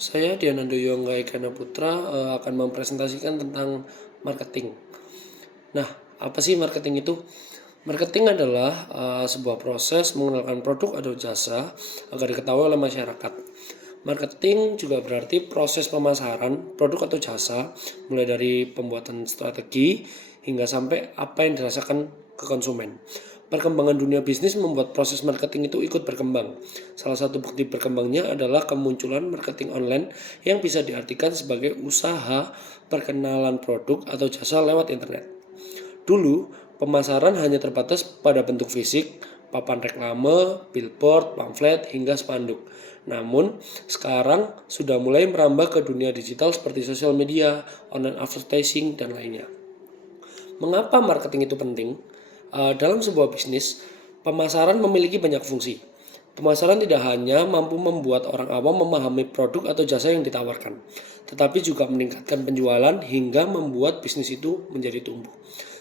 Saya Dianando Yoga Ekana Putra akan mempresentasikan tentang marketing. Nah, apa sih marketing itu? Marketing adalah sebuah proses mengenalkan produk atau jasa agar diketahui oleh masyarakat. Marketing juga berarti proses pemasaran produk atau jasa, mulai dari pembuatan strategi hingga sampai apa yang dirasakan ke konsumen. Perkembangan dunia bisnis membuat proses marketing itu ikut berkembang. Salah satu bukti berkembangnya adalah kemunculan marketing online yang bisa diartikan sebagai usaha perkenalan produk atau jasa lewat internet. Dulu, pemasaran hanya terbatas pada bentuk fisik, papan reklame, billboard, pamflet, hingga spanduk. Namun, sekarang sudah mulai merambah ke dunia digital seperti sosial media, online advertising, dan lainnya. Mengapa marketing itu penting? Dalam sebuah bisnis, pemasaran memiliki banyak fungsi. Pemasaran tidak hanya mampu membuat orang awam memahami produk atau jasa yang ditawarkan, tetapi juga meningkatkan penjualan hingga membuat bisnis itu menjadi tumbuh.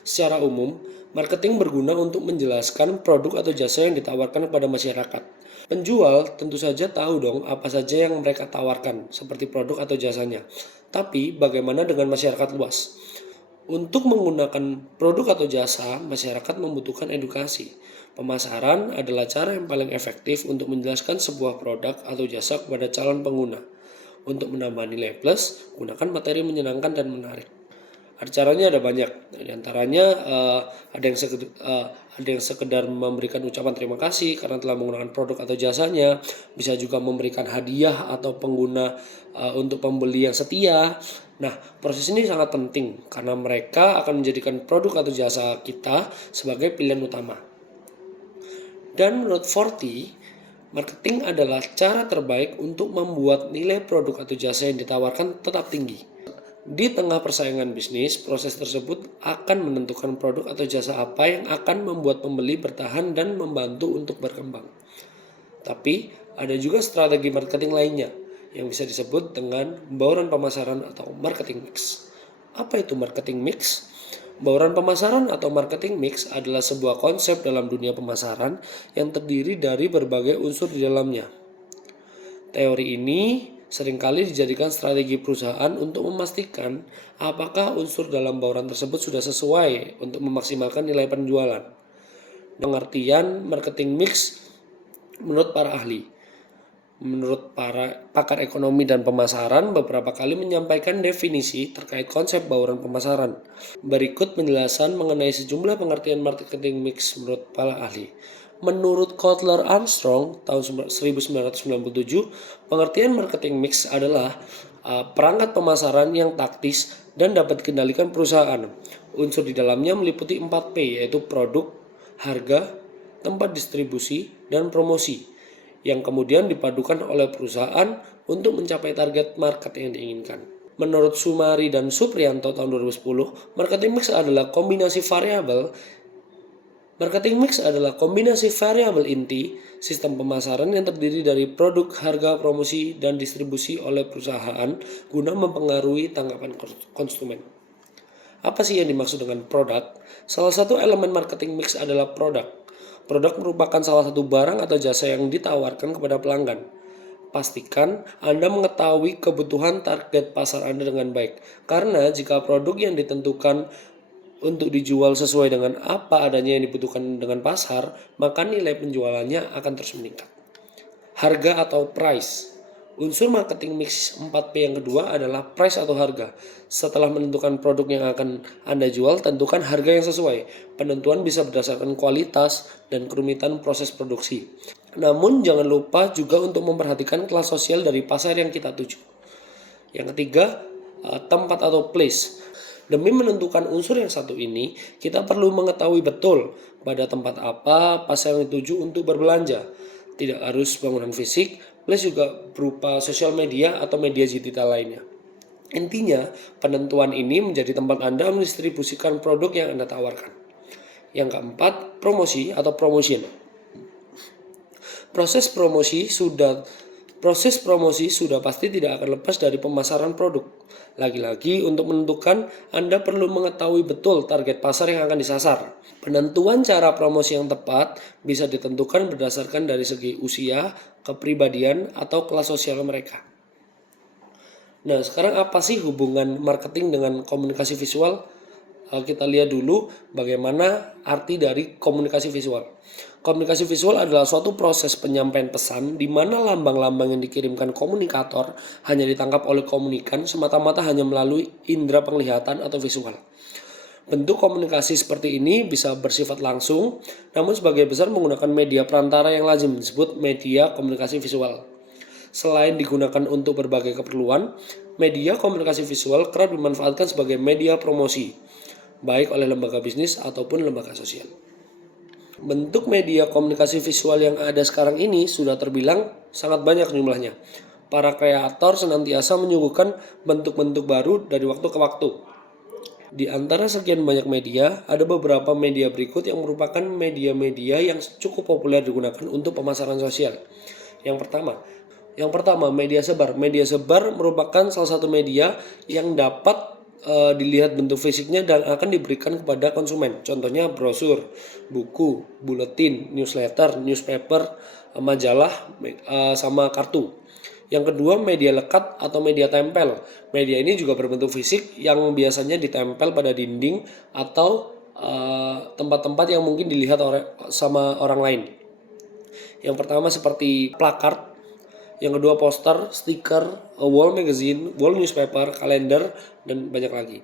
Secara umum, marketing berguna untuk menjelaskan produk atau jasa yang ditawarkan kepada masyarakat. Penjual tentu saja tahu dong apa saja yang mereka tawarkan, seperti produk atau jasanya. Tapi bagaimana dengan masyarakat luas? Untuk menggunakan produk atau jasa, masyarakat membutuhkan edukasi. Pemasaran adalah cara yang paling efektif untuk menjelaskan sebuah produk atau jasa kepada calon pengguna. Untuk menambah nilai plus, gunakan materi menyenangkan dan menarik. Caranya ada banyak. Di antaranya ada yang sekedar memberikan ucapan terima kasih karena telah menggunakan produk atau jasanya. Bisa juga memberikan hadiah atau pengguna untuk pembeli yang setia. Nah, proses ini sangat penting karena mereka akan menjadikan produk atau jasa kita sebagai pilihan utama. Dan menurut Forti, marketing adalah cara terbaik untuk membuat nilai produk atau jasa yang ditawarkan tetap tinggi. Di tengah persaingan bisnis, proses tersebut akan menentukan produk atau jasa apa yang akan membuat pembeli bertahan dan membantu untuk berkembang. Tapi, ada juga strategi marketing lainnya yang bisa disebut dengan bauran pemasaran atau marketing mix. Apa itu marketing mix? Bauran pemasaran atau marketing mix adalah sebuah konsep dalam dunia pemasaran yang terdiri dari berbagai unsur di dalamnya. Teori ini seringkali dijadikan strategi perusahaan untuk memastikan apakah unsur dalam bauran tersebut sudah sesuai untuk memaksimalkan nilai penjualan. Pengertian marketing mix menurut para ahli. Menurut para pakar ekonomi dan pemasaran, beberapa kali menyampaikan definisi terkait konsep bauran pemasaran. Berikut penjelasan mengenai sejumlah pengertian marketing mix menurut para ahli. Menurut Kotler Armstrong tahun 1997, pengertian marketing mix adalah perangkat pemasaran yang taktis dan dapat dikendalikan perusahaan. Unsur di dalamnya meliputi 4P, yaitu produk, harga, tempat distribusi, dan promosi, yang kemudian dipadukan oleh perusahaan untuk mencapai target market yang diinginkan. Menurut Sumari dan Supriyanto tahun 2010, marketing mix adalah kombinasi variabel inti sistem pemasaran yang terdiri dari produk, harga, promosi, dan distribusi oleh perusahaan guna mempengaruhi tanggapan konsumen. Apa sih yang dimaksud dengan produk? Salah satu elemen marketing mix adalah produk. Produk merupakan salah satu barang atau jasa yang ditawarkan kepada pelanggan. Pastikan Anda mengetahui kebutuhan target pasar Anda dengan baik. Karena jika produk yang ditentukan untuk dijual sesuai dengan apa adanya yang dibutuhkan dengan pasar, maka nilai penjualannya akan terus meningkat. Harga atau price. Unsur marketing mix 4P yang kedua adalah price atau harga. Setelah menentukan produk yang akan Anda jual, tentukan harga yang sesuai. Penentuan bisa berdasarkan kualitas dan kerumitan proses produksi. Namun jangan lupa juga untuk memperhatikan kelas sosial dari pasar yang kita tuju. Yang ketiga, tempat atau place. Demi menentukan unsur yang satu ini, kita perlu mengetahui betul pada tempat apa pasar yang dituju untuk berbelanja. Tidak harus bangunan fisik, plus juga berupa sosial media atau media digital lainnya. Intinya, penentuan ini menjadi tempat Anda mendistribusikan produk yang Anda tawarkan. Yang keempat, promosi atau promotion. Proses promosi sudah pasti tidak akan lepas dari pemasaran produk. Lagi-lagi, untuk menentukan, Anda perlu mengetahui betul target pasar yang akan disasar. Penentuan cara promosi yang tepat bisa ditentukan berdasarkan dari segi usia, kepribadian, atau kelas sosial mereka. Nah, sekarang apa sih hubungan marketing dengan komunikasi visual? Kita lihat dulu bagaimana arti dari komunikasi visual. Komunikasi visual adalah suatu proses penyampaian pesan di mana lambang-lambang yang dikirimkan komunikator hanya ditangkap oleh komunikan semata-mata hanya melalui indera penglihatan atau visual. Bentuk komunikasi seperti ini bisa bersifat langsung, namun sebagian besar menggunakan media perantara yang lazim disebut media komunikasi visual. Selain digunakan untuk berbagai keperluan, media komunikasi visual kerap dimanfaatkan sebagai media promosi, baik oleh lembaga bisnis ataupun lembaga sosial. Bentuk media komunikasi visual yang ada sekarang ini sudah terbilang sangat banyak jumlahnya. Para kreator senantiasa menyuguhkan bentuk-bentuk baru dari waktu ke waktu. Di antara sekian banyak media, ada beberapa media berikut yang merupakan media-media yang cukup populer digunakan untuk pemasaran sosial. Yang pertama, media sebar. Media sebar merupakan salah satu media yang dapat dilihat bentuk fisiknya dan akan diberikan kepada konsumen. Contohnya brosur, buku, buletin, newsletter, newspaper, majalah, sama kartu. Yang kedua, media lekat atau media tempel. Media ini juga berbentuk fisik yang biasanya ditempel pada dinding atau tempat-tempat yang mungkin dilihat sama orang lain. Yang pertama seperti plakard, yang kedua poster, stiker, wall magazine, wall newspaper, kalender, dan banyak lagi.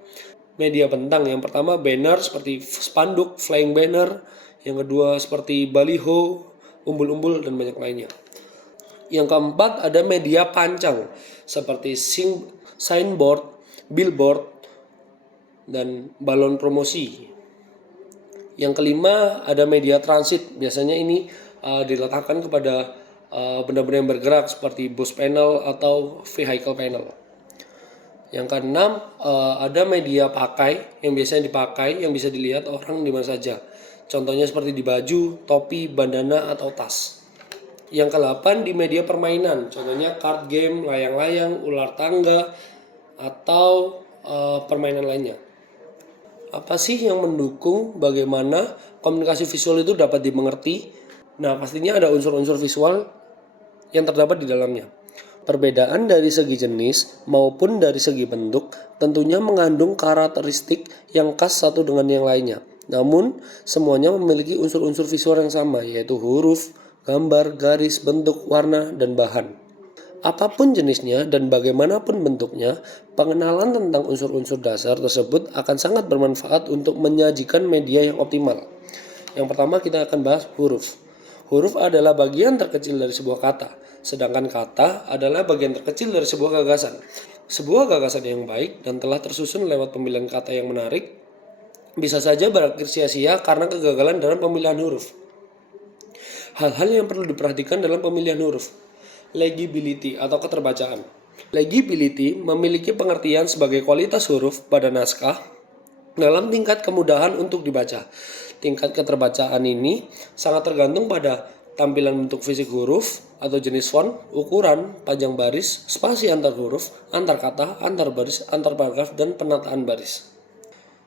Media bentang, yang pertama banner seperti spanduk, flying banner, yang kedua seperti baliho, umbul-umbul, dan banyak lainnya. Yang keempat ada media pancang seperti signboard, billboard, dan balon promosi. Yang kelima ada media transit, biasanya ini diletakkan kepada benda-benda yang bergerak seperti bus panel atau vehicle panel. Yang keenam ada media pakai yang biasanya dipakai yang bisa dilihat orang di mana saja. Contohnya seperti di baju, topi, bandana, atau tas. Yang ke-8 di media permainan, contohnya card game, layang-layang, ular tangga, atau permainan lainnya. Apa sih yang mendukung bagaimana komunikasi visual itu dapat dimengerti? Nah, pastinya ada unsur-unsur visual yang terdapat di dalamnya. Perbedaan dari segi jenis maupun dari segi bentuk tentunya mengandung karakteristik yang khas satu dengan yang lainnya. Namun, semuanya memiliki unsur-unsur visual yang sama, yaitu huruf, gambar, garis, bentuk, warna, dan bahan. Apapun jenisnya dan bagaimanapun bentuknya, pengenalan tentang unsur-unsur dasar tersebut akan sangat bermanfaat untuk menyajikan media yang optimal. Yang pertama kita akan bahas huruf. Huruf adalah bagian terkecil dari sebuah kata, sedangkan kata adalah bagian terkecil dari sebuah gagasan. Sebuah gagasan yang baik dan telah tersusun lewat pemilihan kata yang menarik, bisa saja berakhir sia-sia karena kegagalan dalam pemilihan huruf. Hal-hal yang perlu diperhatikan dalam pemilihan huruf. Legibility atau keterbacaan. Legibility memiliki pengertian sebagai kualitas huruf pada naskah dalam tingkat kemudahan untuk dibaca. Tingkat keterbacaan ini sangat tergantung pada tampilan bentuk fisik huruf atau jenis font, ukuran, panjang baris, spasi antar huruf, antar kata, antar baris, antar paragraf, dan penataan baris.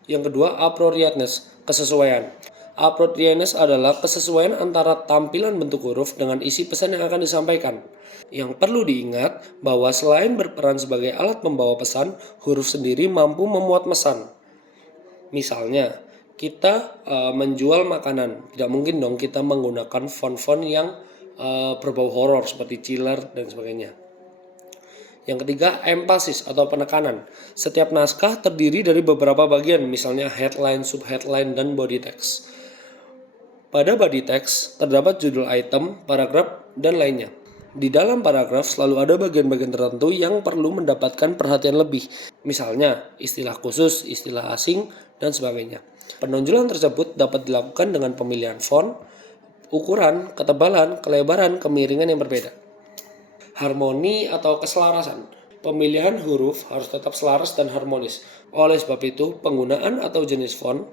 Yang kedua, appropriateness, kesesuaian. Appropriateness adalah kesesuaian antara tampilan bentuk huruf dengan isi pesan yang akan disampaikan. Yang perlu diingat bahwa selain berperan sebagai alat pembawa pesan, huruf sendiri mampu memuat pesan. Misalnya, kita menjual makanan, tidak mungkin dong kita menggunakan font-font yang berbau horor seperti chiller dan sebagainya. Yang ketiga, emphasis atau penekanan. Setiap naskah terdiri dari beberapa bagian, misalnya headline, subheadline, dan body text. Pada body text terdapat judul item, paragraf, dan lainnya. Di dalam paragraf selalu ada bagian-bagian tertentu yang perlu mendapatkan perhatian lebih. Misalnya, istilah khusus, istilah asing, dan sebagainya. Penonjolan tersebut dapat dilakukan dengan pemilihan font, ukuran, ketebalan, kelebaran, kemiringan yang berbeda. Harmoni atau keselarasan. Pemilihan huruf harus tetap selaras dan harmonis. Oleh sebab itu, penggunaan atau jenis font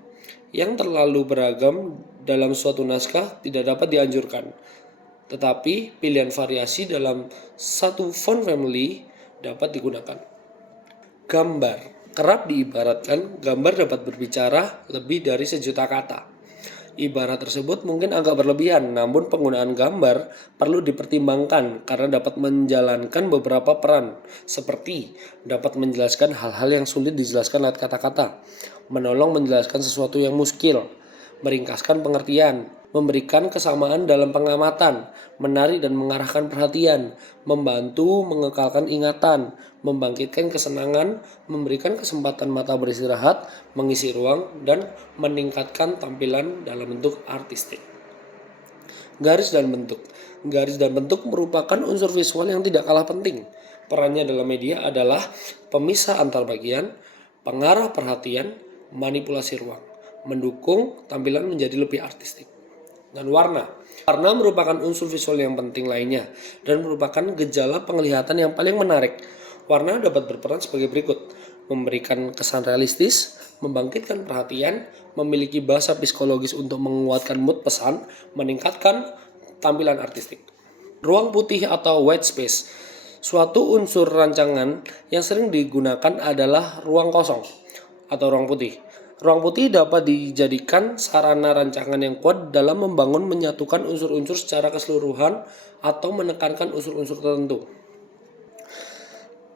yang terlalu beragam dalam suatu naskah tidak dapat dianjurkan. Tetapi pilihan variasi dalam satu font family dapat digunakan. Gambar. Kerap diibaratkan gambar dapat berbicara lebih dari 1.000.000 kata. Ibarat tersebut mungkin agak berlebihan, namun penggunaan gambar perlu dipertimbangkan karena dapat menjalankan beberapa peran, seperti dapat menjelaskan hal-hal yang sulit dijelaskan lewat kata-kata, menolong menjelaskan sesuatu yang muskil, meringkaskan pengertian, memberikan kesamaan dalam pengamatan, menarik dan mengarahkan perhatian, membantu mengekalkan ingatan, membangkitkan kesenangan, memberikan kesempatan mata beristirahat, mengisi ruang, dan meningkatkan tampilan dalam bentuk artistik. Garis dan bentuk. Garis dan bentuk merupakan unsur visual yang tidak kalah penting. Perannya dalam media adalah pemisah antar bagian, pengarah perhatian, manipulasi ruang, mendukung tampilan menjadi lebih artistik. Dan warna. Warna merupakan unsur visual yang penting lainnya dan merupakan gejala penglihatan yang paling menarik. Warna dapat berperan sebagai berikut: memberikan kesan realistis, membangkitkan perhatian, memiliki bahasa psikologis untuk menguatkan mood pesan, meningkatkan tampilan artistik. Ruang putih atau white space. Suatu unsur rancangan yang sering digunakan adalah ruang kosong atau ruang putih. Ruang putih dapat dijadikan sarana rancangan yang kuat dalam membangun menyatukan unsur-unsur secara keseluruhan atau menekankan unsur-unsur tertentu.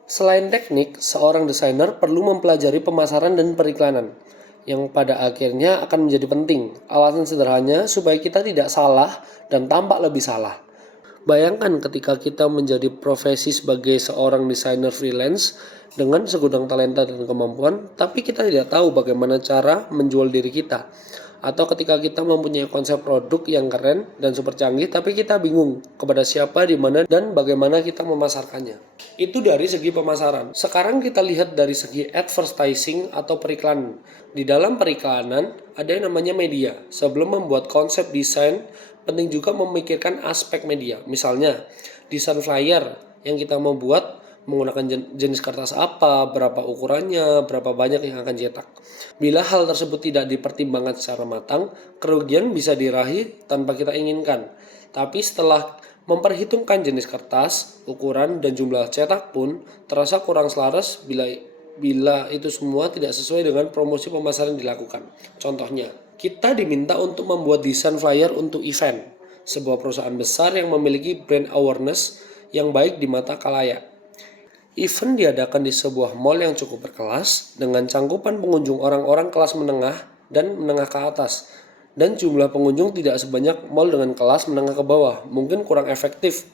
Selain teknik, seorang desainer perlu mempelajari pemasaran dan periklanan, yang pada akhirnya akan menjadi penting. Alasan sederhananya supaya kita tidak salah dan tampak lebih salah. Bayangkan ketika kita menjadi profesi sebagai seorang desainer freelance dengan segudang talenta dan kemampuan, tapi kita tidak tahu bagaimana cara menjual diri kita. Atau ketika kita mempunyai konsep produk yang keren dan super canggih, tapi kita bingung kepada siapa, di mana, dan bagaimana kita memasarkannya. Itu dari segi pemasaran. Sekarang kita lihat dari segi advertising atau periklanan. Di dalam periklanan ada yang namanya media. Sebelum membuat konsep desain, penting juga memikirkan aspek media. Misalnya, desain flyer yang kita mau buat menggunakan jenis kertas apa, berapa ukurannya, berapa banyak yang akan cetak. Bila hal tersebut tidak dipertimbangkan secara matang, kerugian bisa diraih tanpa kita inginkan. Tapi setelah memperhitungkan jenis kertas, ukuran, dan jumlah cetak pun terasa kurang selaras bila itu semua tidak sesuai dengan promosi pemasaran yang dilakukan. Contohnya, kita diminta untuk membuat desain flyer untuk event, sebuah perusahaan besar yang memiliki brand awareness yang baik di mata khalayak. Event diadakan di sebuah mall yang cukup berkelas dengan cangkupan pengunjung orang-orang kelas menengah dan menengah ke atas, dan jumlah pengunjung tidak sebanyak mall dengan kelas menengah ke bawah. Mungkin kurang efektif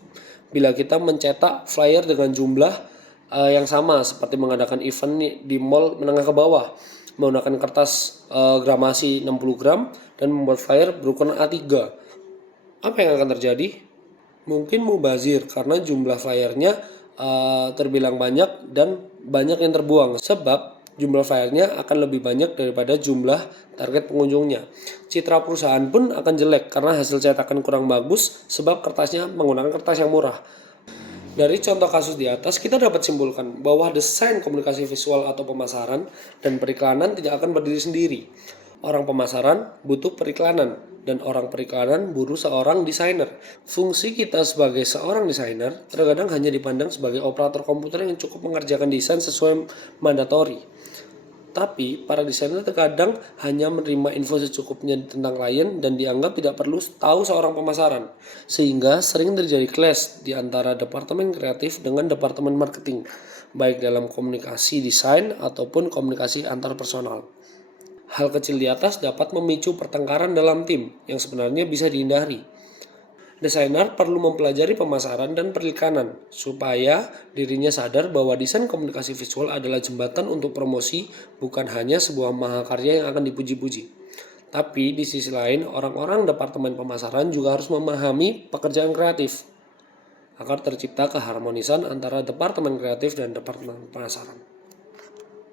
bila kita mencetak flyer dengan jumlah yang sama seperti mengadakan event di mall menengah ke bawah, menggunakan kertas gramasi 60 gram dan membuat flyer berukuran A3. Apa yang akan terjadi? Mungkin mubazir karena jumlah flyernya terbilang banyak dan banyak yang terbuang, sebab jumlah flyernya akan lebih banyak daripada jumlah target pengunjungnya. Citra perusahaan pun akan jelek karena hasil cetakan kurang bagus sebab kertasnya menggunakan kertas yang murah. Dari contoh kasus di atas, kita dapat simpulkan bahwa desain komunikasi visual atau pemasaran dan periklanan tidak akan berdiri sendiri. Orang pemasaran butuh periklanan, dan orang periklanan butuh seorang desainer. Fungsi kita sebagai seorang desainer terkadang hanya dipandang sebagai operator komputer yang cukup mengerjakan desain sesuai mandatori. Tapi para desainer terkadang hanya menerima info secukupnya tentang klien dan dianggap tidak perlu tahu seorang pemasaran. Sehingga sering terjadi clash di antara departemen kreatif dengan departemen marketing, baik dalam komunikasi desain ataupun komunikasi antar personal. Hal kecil di atas dapat memicu pertengkaran dalam tim yang sebenarnya bisa dihindari. Desainer perlu mempelajari pemasaran dan periklanan supaya dirinya sadar bahwa desain komunikasi visual adalah jembatan untuk promosi, bukan hanya sebuah mahakarya yang akan dipuji-puji. Tapi di sisi lain, orang-orang departemen pemasaran juga harus memahami pekerjaan kreatif agar tercipta keharmonisan antara departemen kreatif dan departemen pemasaran.